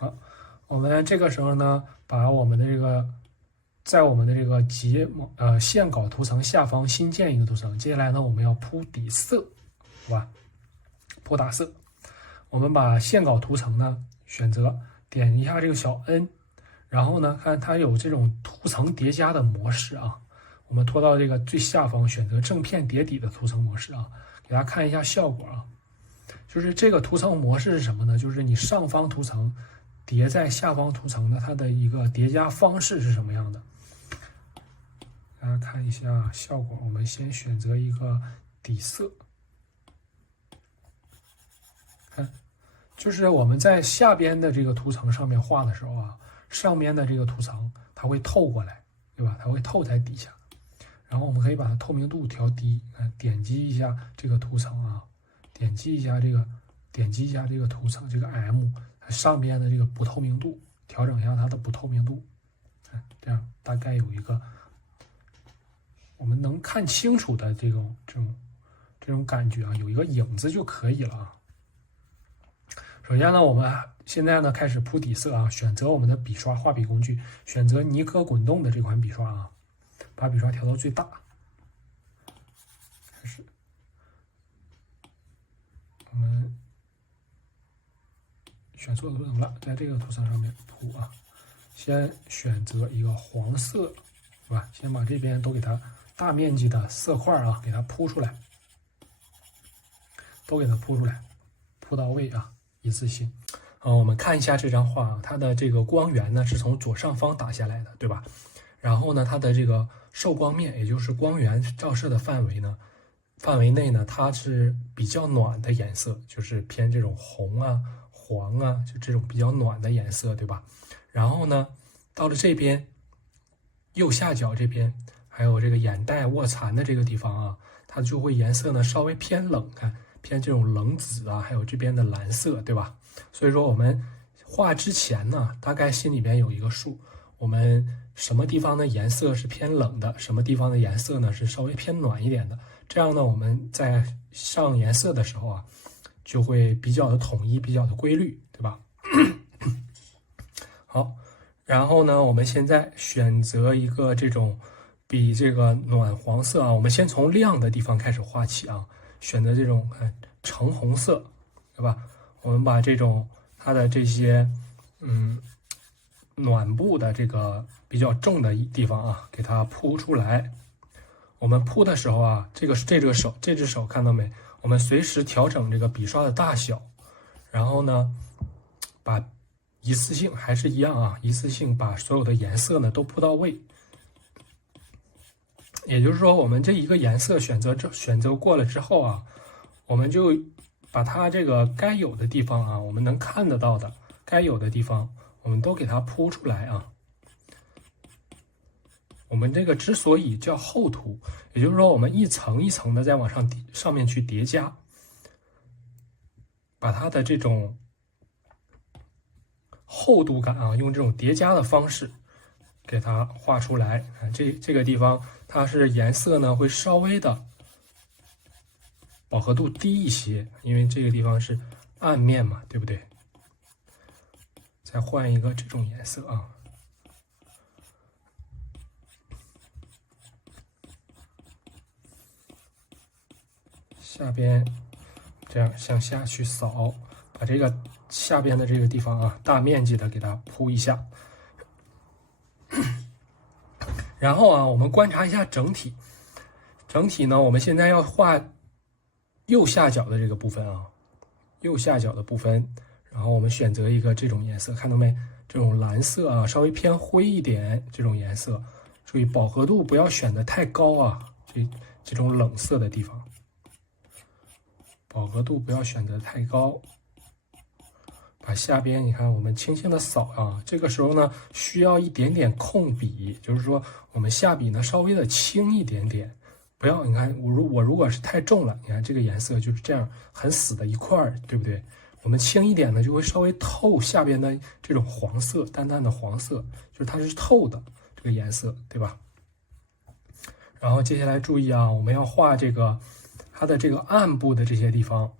好，我们这个时候呢，把我们的这个在我们的这个线稿图层下方新建一个图层，接下来呢，我们要铺底色，好吧？铺打色，我们把线稿图层呢选择，点一下这个小 N， 然后呢，看它有这种图层叠加的模式啊，我们拖到这个最下方，选择正片叠底的图层模式啊，给大家看一下效果啊。就是这个图层模式是什么呢？就是你上方图层叠在下方图层的它的一个叠加方式是什么样的？大家看一下效果。我们先选择一个底色，看，就是我们在下边的这个图层上面画的时候啊，上面的这个图层它会透过来，对吧？它会透在底下，然后我们可以把它透明度调低，点击一下这个图层啊。点击一下这个图层，这个 M 上边的这个不透明度，调整一下它的不透明度，这样大概有一个我们能看清楚的这种感觉啊，有一个影子就可以了啊。首先呢，我们现在呢开始铺底色啊，选择我们的笔刷画笔工具，选择尼可滚动的这款笔刷啊，把笔刷调到最大，开始。我们选错图层了，在这个图层上面铺啊，先选择一个黄色，是吧？先把这边都给它大面积的色块啊，给它铺出来，都给它铺出来，铺到位啊，一次性。我们看一下这张画啊，它的这个光源呢是从左上方打下来的，对吧？然后呢，它的这个受光面，也就是光源照射的范围内呢，它是比较暖的颜色，就是偏这种红啊、黄啊，就这种比较暖的颜色，对吧？然后呢，到了这边右下角这边，还有这个眼袋卧蚕的这个地方啊，它就会颜色呢稍微偏冷，看偏这种冷紫啊，还有这边的蓝色，对吧？所以说我们画之前呢，大概心里边有一个数，我们什么地方的颜色是偏冷的，什么地方的颜色呢是稍微偏暖一点的。这样呢，我们在上颜色的时候啊，就会比较的统一，比较的规律，对吧？好，然后呢，我们现在选择一个这种比这个暖黄色啊，我们先从亮的地方开始画起啊，选择这种橙红色，对吧？我们把这种它的这些暖部的这个比较重的地方啊，给它铺出来。我们铺的时候啊，这只手看到没？我们随时调整这个笔刷的大小，然后呢，把一次性还是一样啊，一次性把所有的颜色呢都铺到位。也就是说，我们这一个颜色选择过了之后啊，我们就把它这个该有的地方啊，我们能看得到的该有的地方，我们都给它铺出来啊。我们这个之所以叫厚涂，也就是说我们一层一层的再往上面去叠加，把它的这种厚度感啊，用这种叠加的方式给它画出来。这个地方它是颜色呢会稍微的饱和度低一些，因为这个地方是暗面嘛，对不对？再换一个这种颜色啊。下边这样向下去扫，把这个下边的这个地方啊，大面积的给它铺一下。然后啊，我们观察一下整体。整体呢，我们现在要画右下角的这个部分啊，右下角的部分，然后我们选择一个这种颜色，看到没？这种蓝色啊，稍微偏灰一点这种颜色，注意饱和度不要选得太高啊，这种冷色的地方。饱和度不要选择太高，把下边你看我们轻轻的扫啊，这个时候呢需要一点点控笔，就是说我们下笔呢稍微的轻一点点，不要你看我如果是太重了，你看这个颜色就是这样很死的一块儿，对不对？我们轻一点呢就会稍微透下边的这种黄色，淡淡的黄色，就是它是透的这个颜色，对吧？然后接下来注意啊，我们要画这个它的这个暗部的这些地方，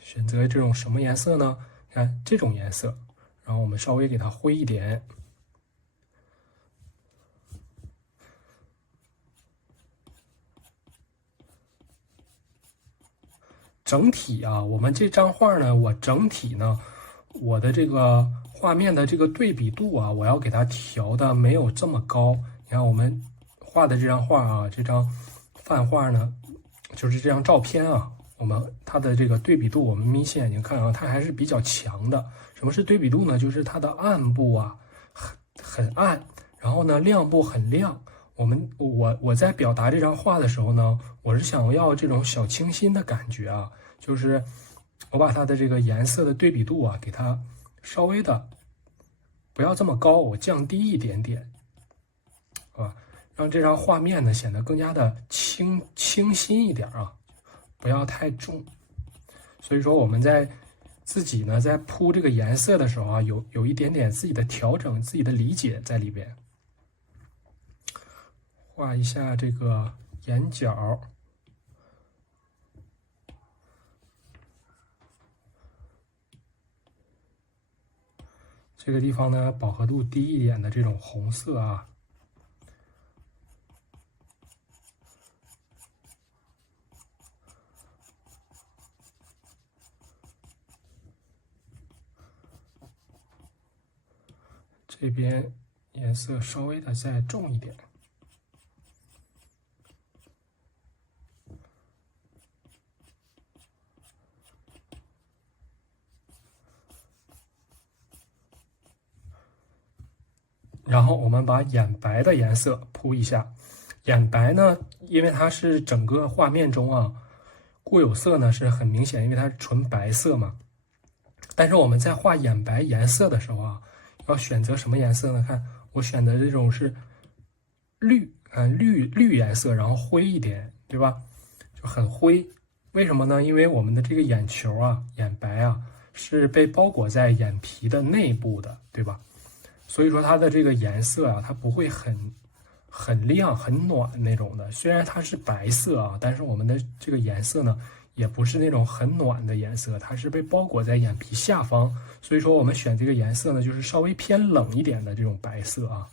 选择这种什么颜色呢？看这种颜色，然后我们稍微给它灰一点。整体啊，我们这张画呢，我整体呢，我的这个画面的这个对比度啊，我要给它调的没有这么高。你看我们画的这张画啊，这张泛画呢，就是这张照片啊，它的这个对比度，我们明显已经看啊，它还是比较强的。什么是对比度呢？就是它的暗部啊很暗，然后呢亮部很亮。我在表达这张画的时候呢，我是想要这种小清新的感觉啊，就是我把它的这个颜色的对比度啊，给它稍微的不要这么高，我降低一点点，啊，让这张画面呢显得更加的清新一点啊，不要太重。所以说我们在自己呢在铺这个颜色的时候啊，有一点点自己的调整、自己的理解在里边。画一下这个眼角，这个地方呢饱和度低一点的这种红色啊，这边颜色稍微的再重一点。然后我们把眼白的颜色铺一下。眼白呢，因为它是整个画面中啊，固有色呢是很明显，因为它是纯白色嘛。但是我们在画眼白颜色的时候啊，要选择什么颜色呢？看我选择这种是绿，绿颜色，然后灰一点，对吧？就很灰。为什么呢？因为我们的这个眼球啊，眼白啊，是被包裹在眼皮的内部的，对吧？所以说它的这个颜色啊，它不会很亮、很暖那种的。虽然它是白色啊，但是我们的这个颜色呢，也不是那种很暖的颜色，它是被包裹在眼皮下方。所以说我们选这个颜色呢，就是稍微偏冷一点的这种白色啊，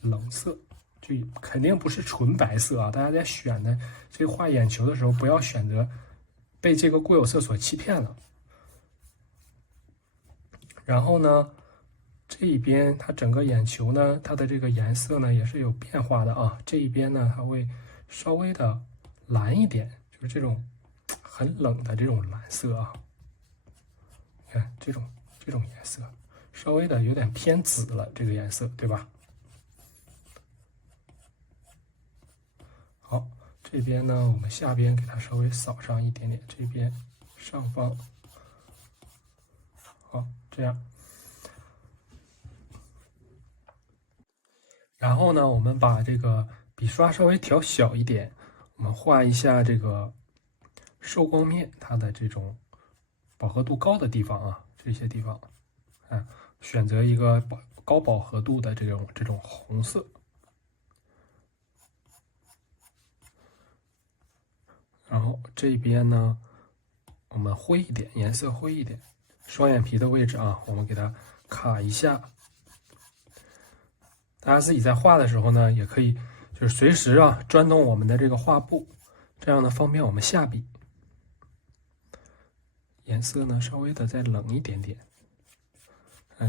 冷色。就肯定不是纯白色啊！大家在选的这个画眼球的时候，不要选择被这个固有色所欺骗了。然后呢，这一边它整个眼球呢，它的这个颜色呢也是有变化的啊。这一边呢，它会稍微的蓝一点，就是这种很冷的这种蓝色啊。你看这种颜色，稍微的有点偏紫了，这个颜色对吧？好，这边呢，我们下边给它稍微扫上一点点，这边上方，好，这样。然后呢，我们把这个笔刷稍微调小一点，我们画一下这个受光面它的这种饱和度高的地方啊，这些地方，选择一个高饱和度的这种红色。然后这边呢，我们灰一点，颜色灰一点，双眼皮的位置啊，我们给它卡一下。大家自己在画的时候呢，也可以就是随时啊转动我们的这个画布，这样呢方便我们下笔。颜色呢稍微的再冷一点点，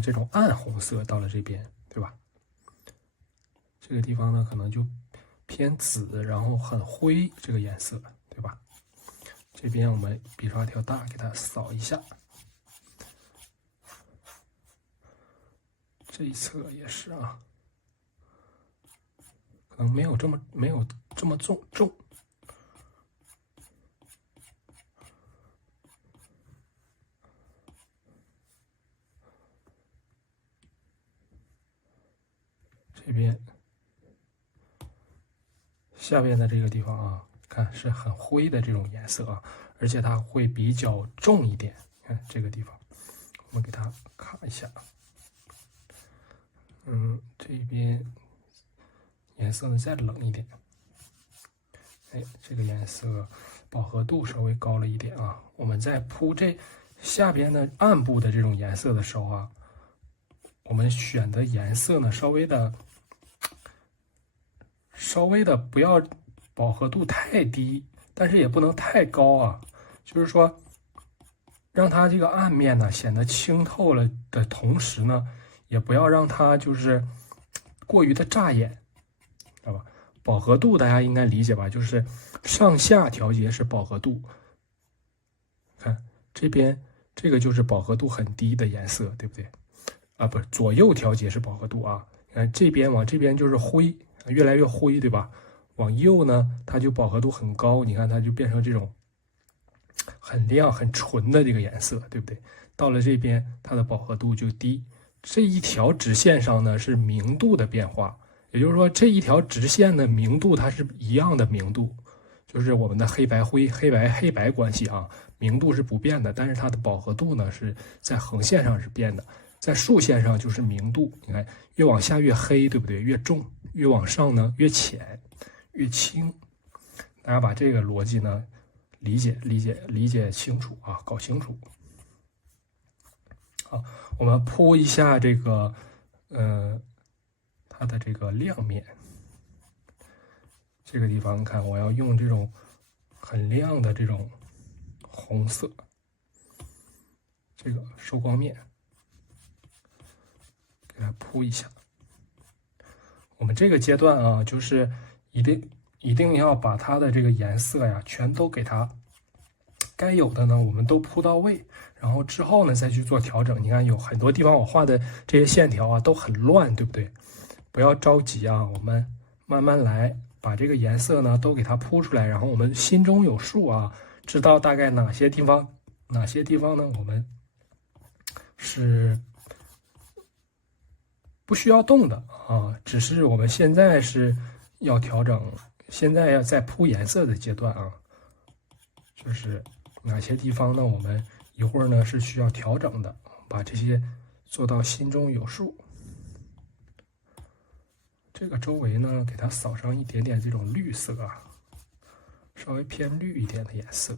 这种暗红色到了这边，对吧？这个地方呢可能就偏紫，然后很灰这个颜色，对吧？这边我们笔刷调大，给它扫一下。这一侧也是啊，可能没有这么重。这边下边的这个地方啊，看是很灰的这种颜色啊，而且它会比较重一点。看这个地方，我们给它卡一下。这边颜色呢再冷一点。这个颜色饱和度稍微高了一点啊。我们在铺下边的暗部的这种颜色的时候啊，我们选的颜色呢，稍微的不要饱和度太低，但是也不能太高啊。就是说，让它这个暗面呢显得清透了的同时呢，也不要让它就是过于的扎眼，知道吧？饱和度大家应该理解吧？就是上下调节是饱和度。看这边这个就是饱和度很低的颜色，对不对？啊，不是，左右调节是饱和度啊。看这边往这边就是灰，越来越灰，对吧？往右呢，它就饱和度很高，你看它就变成这种很亮、很纯的这个颜色，对不对？到了这边，它的饱和度就低。这一条直线上呢是明度的变化，也就是说这一条直线的明度它是一样的明度，就是我们的黑白灰、黑白关系啊，明度是不变的，但是它的饱和度呢是在横线上是变的，在竖线上就是明度。你看越往下越黑，对不对？越重，越往上呢越浅，越轻。大家把这个逻辑呢理解清楚啊，搞清楚。好，我们铺一下这个，它的这个亮面。这个地方看，我要用这种很亮的这种红色，这个收光面，给它铺一下。我们这个阶段啊，就是一定要把它的这个颜色呀，全都给它该有的呢，我们都铺到位。然后之后呢，再去做调整。你看有很多地方我画的这些线条啊，都很乱，对不对？不要着急啊，我们慢慢来，把这个颜色呢都给它铺出来。然后我们心中有数啊，知道大概哪些地方呢，我们是不需要动的啊，只是我们现在是要调整，现在要在铺颜色的阶段啊，就是哪些地方呢，我们一会儿呢是需要调整的，把这些做到心中有数。这个周围呢，给它扫上一点点这种绿色啊，稍微偏绿一点的颜色。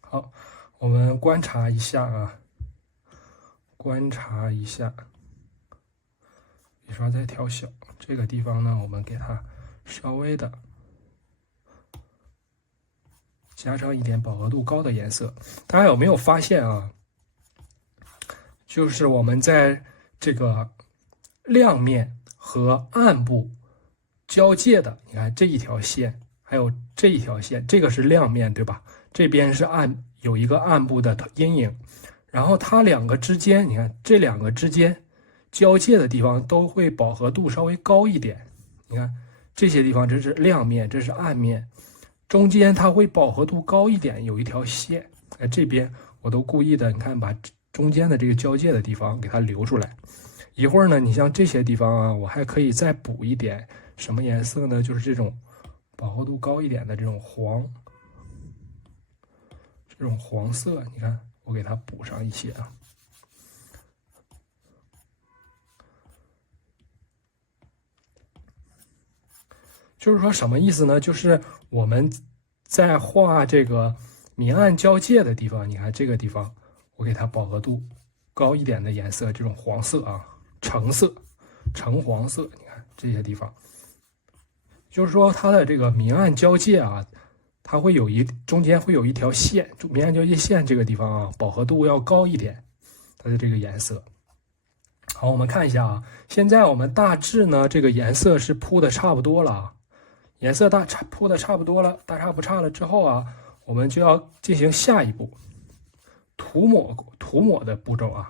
好，我们观察一下啊，笔刷再调小，这个地方呢，我们给它稍微的加上一点饱和度高的颜色。大家有没有发现啊？就是我们在这个亮面和暗部交界的，你看这一条线，还有这一条线，这个是亮面，对吧？这边是暗，有一个暗部的阴影，然后它两个之间，你看这两个之间交界的地方都会饱和度稍微高一点。你看这些地方，这是亮面，这是暗面，中间它会饱和度高一点，有一条线。哎，这边我都故意的，你看把中间的这个交界的地方给它留出来。一会儿呢，你像这些地方啊，我还可以再补一点什么颜色呢？就是这种饱和度高一点的这种黄色，你看我给它补上一些啊。就是说什么意思呢？就是我们在画这个明暗交界的地方，你看这个地方，我给它饱和度高一点的颜色，这种黄色啊，橙黄色，你看这些地方，就是说它的这个明暗交界啊，它会有中间会有一条线，明暗交界线这个地方啊，饱和度要高一点，它的这个颜色。好，我们看一下啊，现在我们大致呢这个颜色是铺的差不多了啊，颜色铺的差不多了，大差不差了之后啊，我们就要进行下一步涂抹的步骤啊。